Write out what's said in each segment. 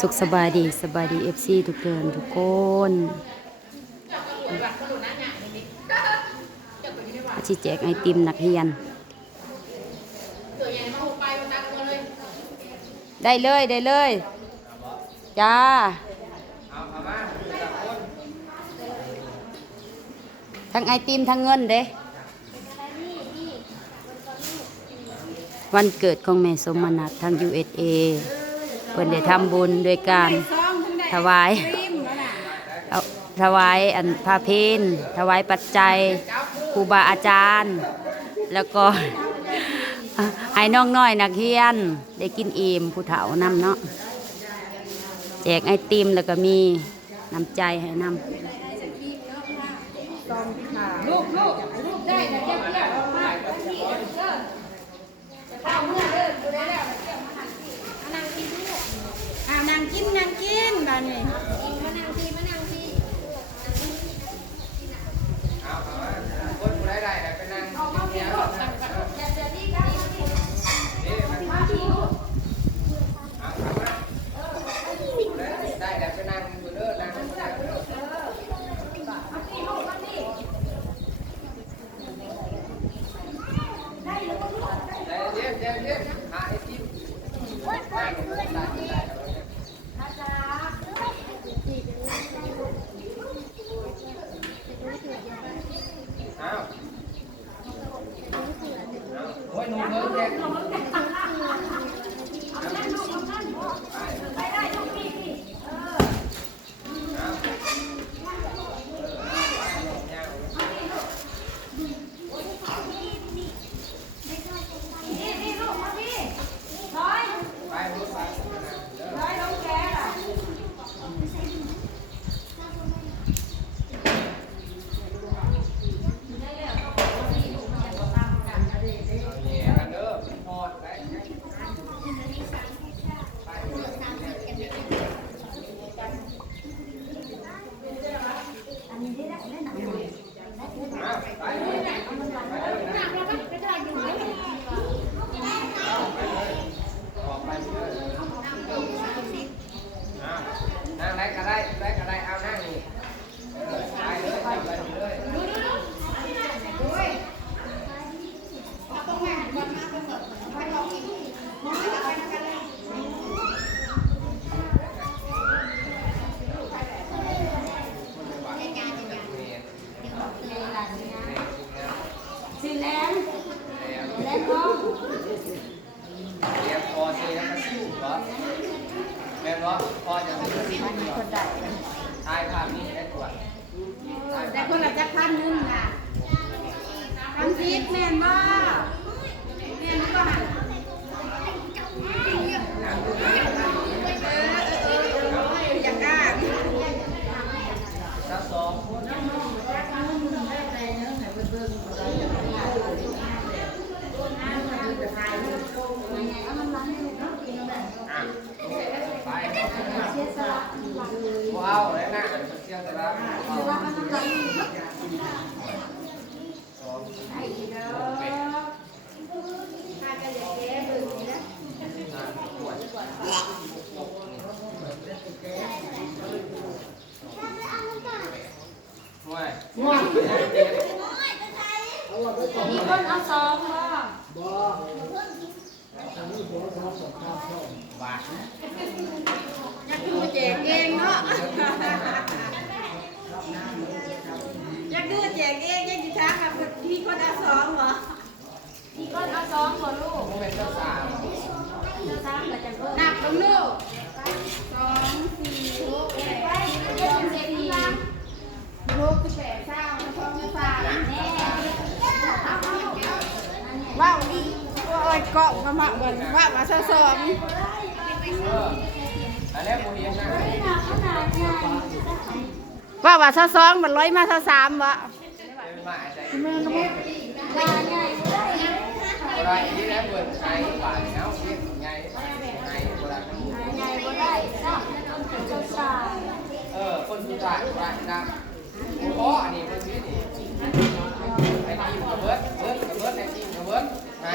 สุขสบายดีเอฟซีทุกเดือนทุกคนอาชีแจกไอติมนักเรียนได้เลยจ้าทั้งไอติมทั้งเงินเด้วันเกิดของแม่สมนัสทาง USA เพิ่นได้ทำบุญด้วยการถวายอันพาเพนถวายปัจจัยครูบาอาจารย์ แล้วก็ให้น้องน้อยนักเรียนได้กินอิ่มผู้เฒ่านำเนาะแจกไอติมแล้วก็มีน้ำใจให้นำลูกได้แต่เจ้าเจ้ามากข้าวเมื่อเด้อดูได้แล้วนั่งกินลูกนั่งกินบ้านนี้มานั่งทีคนผู้ได้ไปนั่งกินเนี่ยได้ไปนั่งอยู่เด้อนั่งเย็นหาไอ้ทิพย์โอ้ยหนูเพิ่งแยกนั่งได้ก็ได้เอานั่งนี่ไปเลยสิแลนน้องเรียกพอเสียมาซิ่วเหรอแม่นว่าพอจะซื้อซิ่วเหรอทายภาพนี้ได้ตรวจแต่คนละจักพันนึงน่ะทำทิพย์แม่นบ่หันอยากได้สัก2คนว้าวเลยนะเชี่ยวแต่ละมีคนเอาซองบ่ บาทอยากดูแจกเองเนาะอยากดูแจกเองยังดิฉันกับพี่คนเอาซองบ่พี่คนเอาซองบ่ลูกเป็นเจ้าสาว นับลงลูก2 4 6 8 9 10 6 8 ว้าวดีว่าเกาะมาบ่นว่าซ้อมอันนี้ผู้เรียนนะว่าซ้อมมันร้อยมา3วะเป็นมาใจอะไรที่ได้เปิดใช้บาทแล้วเรียกไงบ่ได้คนสุดท้ายว่านะโอ้อันนี้คนนี้นี่ไอ้ทีมกับเบิร์ดไอ้ทีมกับเบิร์ดไหน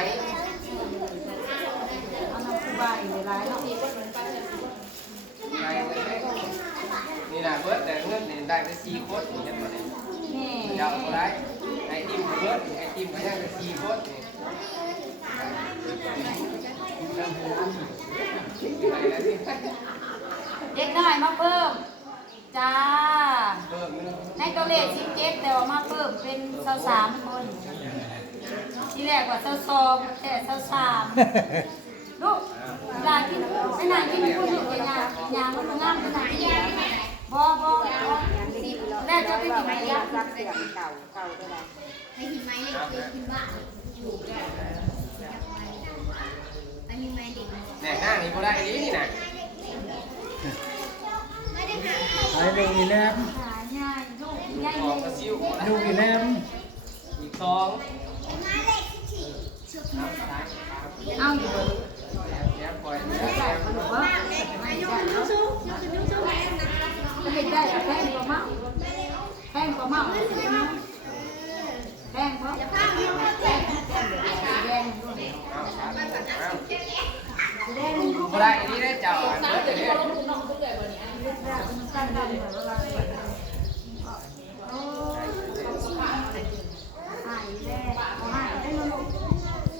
เอาน้ำคูบายในร้านเนาะ บิดแต่เงินได้ไป4คนเห็นบ่นี่เจ้าบ่ได้ไอ้ทีมเบิดไอ้ทีมก็ยังได้4คนนี่ไปแล้วสิ เด็กน้อยมาเพิ่มจ้า เพิ่มนึง ในตัวเลข17แต่ว่ามาเพิ่มเป็น23คนที่แรกว่า22แต่23ลูกเวลากินไม่นานกินพูดอยู่กับยามันงามขนาดนี้บ่แรกจะไปกินไหมยาซักเสียเก่าได้ไหมให้กินไหมกินบ้าอันนี้ไม่ดี แหน่หน้านี่บ่ได้ดีนี่น่ะ ไอ้ลูกอีแลม ออกกระซิว ลูกอีแลม อีก2เอาอยู่ แล้วปล่อย จะเห็นได้แป้งกว่าเมาแป้งกว่าเมาแป้งเพราะแป้งแดง บ่ได้ดีได้เจ้าเบิดเด้อ ตั้งดันเหมือนว่าโอ้หายแล้หายได้ลูก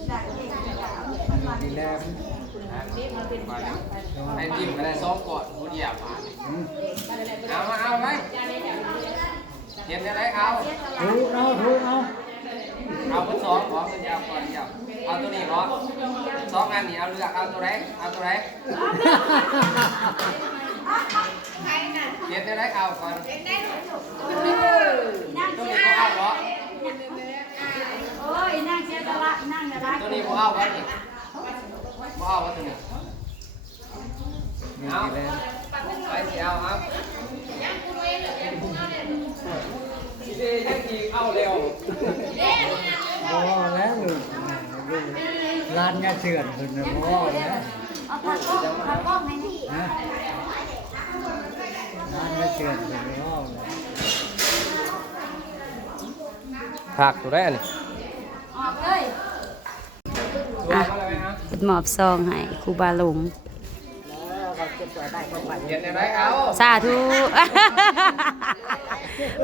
ดักเองจ้ะ อีแลม ไอ้ทีมก็ได้2ก่อนผู้เดียวเอามาเอาไหมเขียนได้เอา ถูเอา เอาเป็น2ของเดียวก่อนเดียวเอาตัวนี้เนาะ2อันนี้เอาเลือกเอาตัวไหนเอาตัวไหนเขียนได้เอาก่อนตัวนี้บ่เอาเหรอ โอ้ยนั่งเชียร์ตะละนั่งนะรัก ตัวนี้บ่เอาบ่นี่บ่เอาบ่ตัวนี้ นี่ เอา อีแลม ไปสิเอาครับเด้ยังอีกเอาเร็ว บ่แล้วลูกร้านยาเชื่อนเพิ่นน่ะบ่แล้ว เอาผักกล้องให้นี่ นะร้านยาเชื่อนเพิ่นบ่แล้ว ผักตัวได้อันนี้ ออกเลย ตัวอะไรไหมฮะ หมอบซองให้ครูบาหลง เขียนได้เอา สาธุ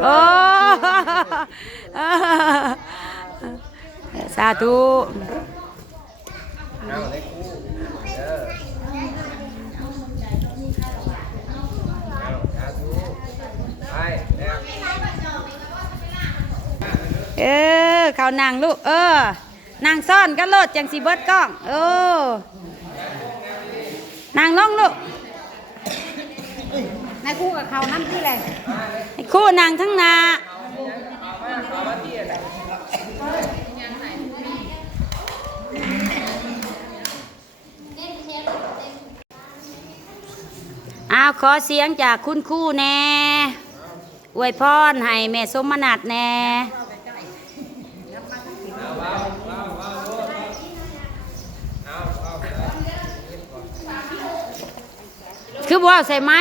โอ้สาธุ เอาได้คู่เด้อเอาสาธุไปแล้ว เขานั่งลูกนั่งซ่อนกันโลดจังสีเบิดกล้องนั่งลงลูกนายคู่กับเขาน้ำที่ไรคู่นั่งทั้งนาอ้าวขอเสียงจากคุณครู่แน่อวยพรให้แม่สมนัสแน่คือบ่ใส่ไม้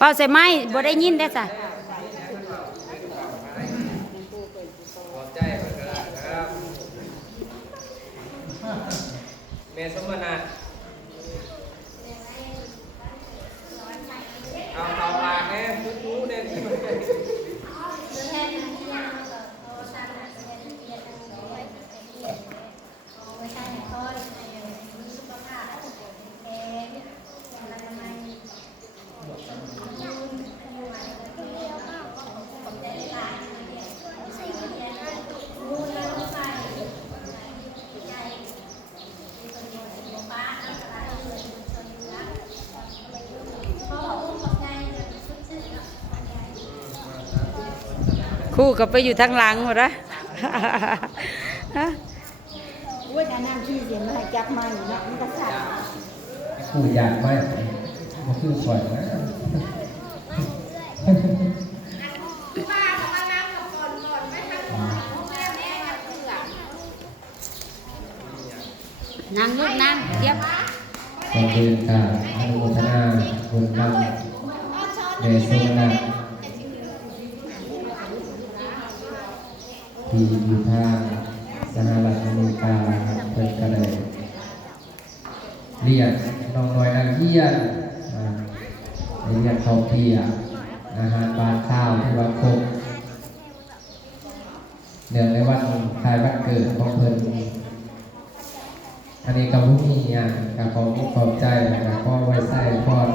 บ่ใส่ไม้บ่ได้ยินได้จ้ะ ขอบใจเพิ่นก็ได้ครับแม่สมนัสเอาเข้าปากแน่คู่ๆเด่น คู่ก็ไปอยู่ทางหลังหมดละ ว่าจะนั่งที่เสียงมาจับมาอยู่เนาะมันก็สั่น กูอยากไหมมันคือสวยนะ นั่งลูกนั่งเทียบ ขอบคุณค่ะอนุโมทนาบุญกับเดชสมนัสที่อยู่ทางสหรัฐอเมริกาเพิ่นก็ได้เรียกน้องน้อยนักเรียน ในเรื่องข้าวเปียกอาหารบานข้าวที่วัดคงเนื่องในวันคล้ายวันเกิดของเพิ่นอันนี้ก็บ่มีหยังก็ขอขอบใจนะครับขอไว้ใส่พร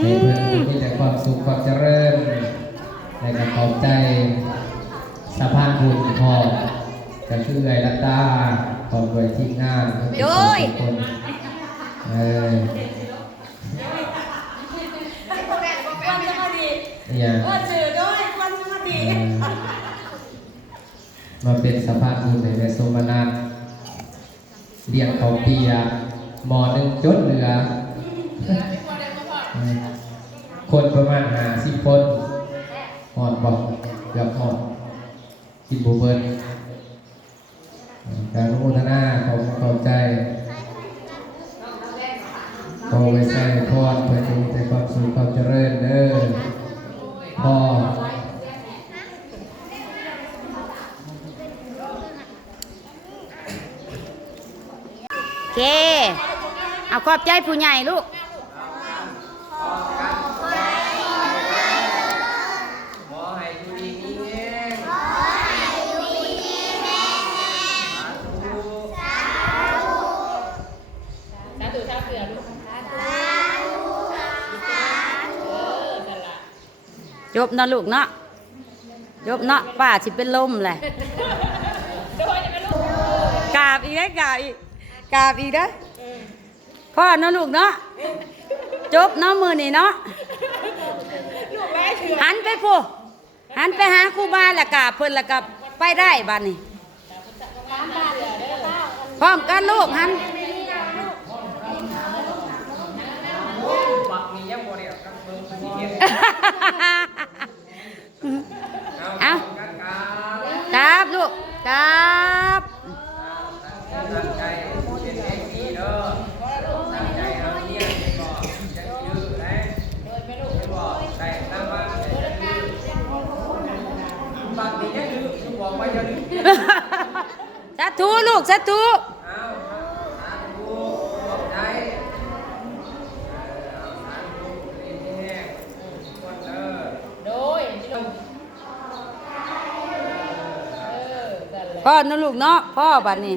ให้เพิ่นมีแต่ความสุขความเจริญและก็ขอบใจสะพานบุญพอก็คือไอ้ลัตตาขอบไว้ทีมงานทุกคนเนี่ยมาเป็นสะพานบุญในโซมานาเรียกเขาเปียหมอหนึ่งจดเหลือคนประมาณ50 คนหอดบอกเกือบหอดกินบูเบิร์นการรู้ทนาขอบใจขอไว้ใส่พรเพื่อจะมีแต่ความสุขความเจริญเด้อพ่อโอเคเอาขอบใจผู้ใหญ่ลูก จบเนาะลูกเนาะจบเนาะป้าสิเป็นลมแหละกราบอีกได้กราบอีกกราบอีกได้พ่อเนาะลูกเนาะจบเนาะมือนี่เนาะหันไปผู้หันไปหาครูบาแล้วกราบเพิ่นแล้วก็ไปได้บ้านนี้พร้อมกันลูกหันเอากราบลูกกราบสาธุลูกสาธุพ่อนะลูกเนาะพ่อบัดนี้